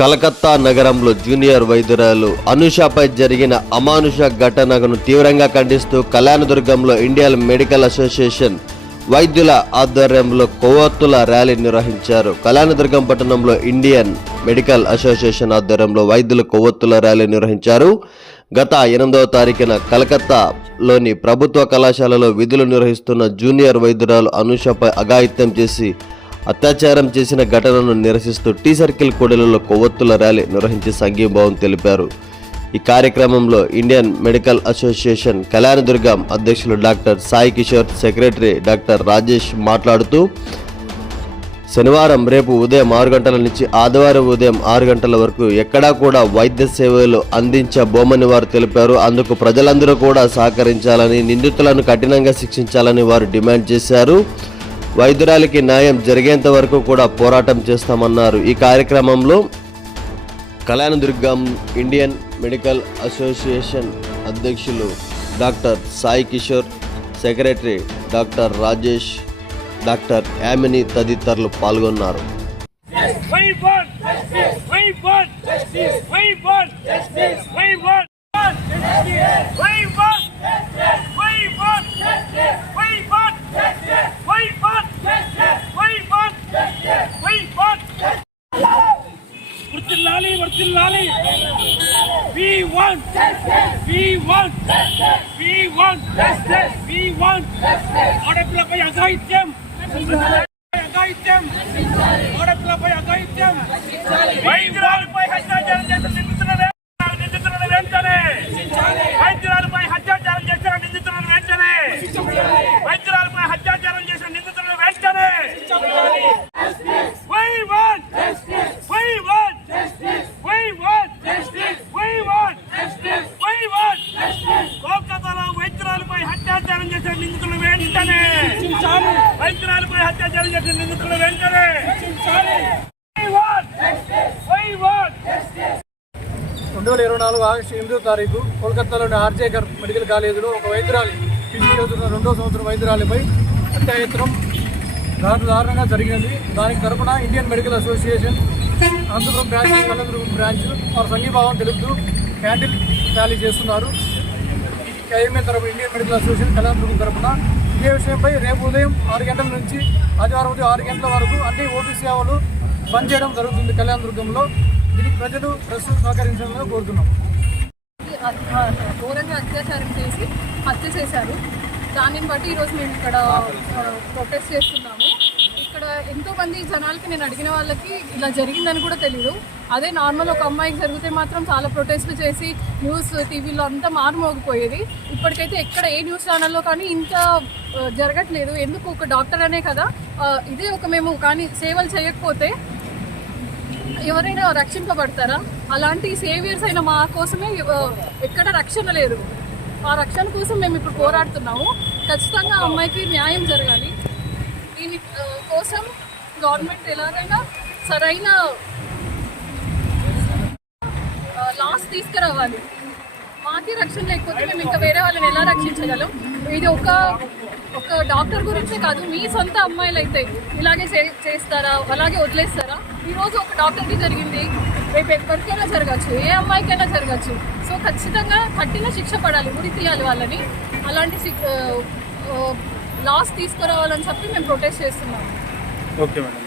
కలకత్తా నగరంలో జూనియర్ వైద్యురాలు అనూషపై జరిగిన అమానుష ఘటనను తీవ్రంగా ఖండిస్తూ కళ్యాణదుర్గంలో ఇండియన్ మెడికల్ అసోసియేషన్ వైద్యుల ఆధ్వర్యంలో కొవ్వొత్తుల ర్యాలీ నిర్వహించారు. కళ్యాణదుర్గం పట్టణంలో ఇండియన్ మెడికల్ అసోసియేషన్ ఆధ్వర్యంలో వైద్యులు కొవ్వొత్తుల ర్యాలీ నిర్వహించారు. గత 8వ తారీఖున కలకత్తాలోని ప్రభుత్వ కళాశాలలో విధులు నిర్వహిస్తున్న జూనియర్ వైద్యురాలు అనూషపై అఘాయిత్యం చేసి అత్యాచారం చేసిన ఘటనను నిరసిస్తూ టీ సర్కిల్ కూడలిలో కొవ్వొత్తుల ర్యాలీ నిర్వహించి సంఘీభావం తెలిపారు. ఈ కార్యక్రమంలో ఇండియన్ మెడికల్ అసోసియేషన్ కళ్యాణదుర్గం అధ్యక్షులు doctor Sai Kishore, secretary doctor Rajesh మాట్లాడుతూ శనివారం రేపు ఉదయం 6 గంటల నుంచి ఆదివారం ఉదయం 6 గంటల వరకు ఎక్కడా కూడా వైద్య సేవలు అందించబోమని వారు తెలిపారు. అందుకు ప్రజలందరూ కూడా సహకరించాలని, నిందితులను కఠినంగా శిక్షించాలని వారు డిమాండ్ చేశారు. వైద్యురాలికి న్యాయం జరిగేంత వరకు కూడా పోరాటం చేస్తామన్నారు. ఈ కార్యక్రమంలో కళ్యాణదుర్గం ఇండియన్ మెడికల్ అసోసియేషన్ అధ్యక్షులు doctor Sai Kishore, secretary doctor Rajesh, doctor Yamini తదితరులు పాల్గొన్నారు. ఆడపిల్లపై అఘాయిత్యం, ఆడపిల్లపై అఘాయిత్యం, వైద్యురాలపై అత్యాచారం చేసిన నిందితులను వెంటనే, వైద్యురాలపై అత్యాచారం చేసిన నిందితులను వెంటనే, వైద్యురాలపై అత్యాచారం చేసిన నిందితులను వెంటనే. కోల్కతాలో వైద్యురాలపై అత్యాచారం చేసిన నిందితులను వెంటనే, వైద్యురాలపై అత్యాచారం చేసిన నిందితులను వెంటనే. 2024 ఆగస్టు 8వ తారీఖు కోల్కతాలోని ఆర్జేకర్ మెడికల్ కాలేజీలో ఒక వైద్యురాలి పీజీ చదువుతున్న 2వ సంవత్సరం వైద్యురాలిపై అత్యాయత్నం దారుణంగా జరిగింది. దానికి తరపున Indian Medical Association Anantapuram branch, Kalyanadurgam branch వారు సంఘీభావం తెలుపుతూ క్యాండిల్ ర్యాలీ చేస్తున్నారు. ఐఎంఏ తరపు ఇండియన్ మెడికల్ అసోసియేషన్ కళ్యాణదుర్గం తరపున ఇదే విషయంపై రేపు ఉదయం 6 గంటల నుంచి ఆదివారం ఉదయం 6 గంటల వరకు అన్ని ఓపీ సేవలు బంద్ చేయడం జరుగుతుంది కళ్యాణదుర్గంలో. దీనికి ప్రజలు ప్రస్తుతం సహకరించాలని కోరుతున్నాం. ఘోరంగా అత్యాచారం చేసి హత్య చేశారు. దానిని బట్టి ఈరోజు మేము ఇక్కడ ప్రొటెస్ట్ చేస్తున్నాము. ఇక్కడ ఎంతోమంది జనాలకి నేను అడిగిన వాళ్ళకి ఇలా జరిగిందని కూడా తెలియదు. అదే నార్మల్ ఒక అమ్మాయికి జరిగితే మాత్రం చాలా ప్రొటెస్ట్లు చేసి న్యూస్ టీవీలో అంతా మారుమోగిపోయేది. ఇప్పటికైతే ఎక్కడ ఏ న్యూస్ ఛానల్లో కానీ ఇంత జరగట్లేదు. ఎందుకు? ఒక డాక్టర్ అనే కదా, ఇదే ఒక మేము కానీ సేవలు చేయకపోతే ఎవరైనా రక్షింపబడతారా? అలాంటి సేవియర్స్ అయిన మా కోసమే ఎక్కడ రక్షణ లేదు. ఆ రక్షణ కోసం మేము ఇప్పుడు పోరాడుతున్నాము. ఖచ్చితంగా ఆ అమ్మాయికి న్యాయం జరగాలి. దీని కోసం గవర్నమెంట్ ఎలాగైనా సరైన లాస్ తీసుకురావాలి. మాకే రక్షణ లేకపోతే మేము ఇంకా వేరే వాళ్ళని ఎలా రక్షించగలం? ఇది ఒక డాక్టర్ గురించే కాదు, మీ సొంత అమ్మాయిలు అయితే ఇలాగే చేస్తారా? అలాగే వదిలేస్తారా? ఈరోజు ఒక డాక్టర్కి జరిగింది, రేపు ఎవరికైనా జరగచ్చు, ఏ అమ్మాయికైనా జరగచ్చు. సో ఖచ్చితంగా కఠిన శిక్ష పడాలి, ఉరి తీయాలి వాళ్ళని. అలాంటి లాస్ తీసుకురావాలని చెప్పి మేము ప్రొటెస్ట్ చేస్తున్నాము. Okay madam.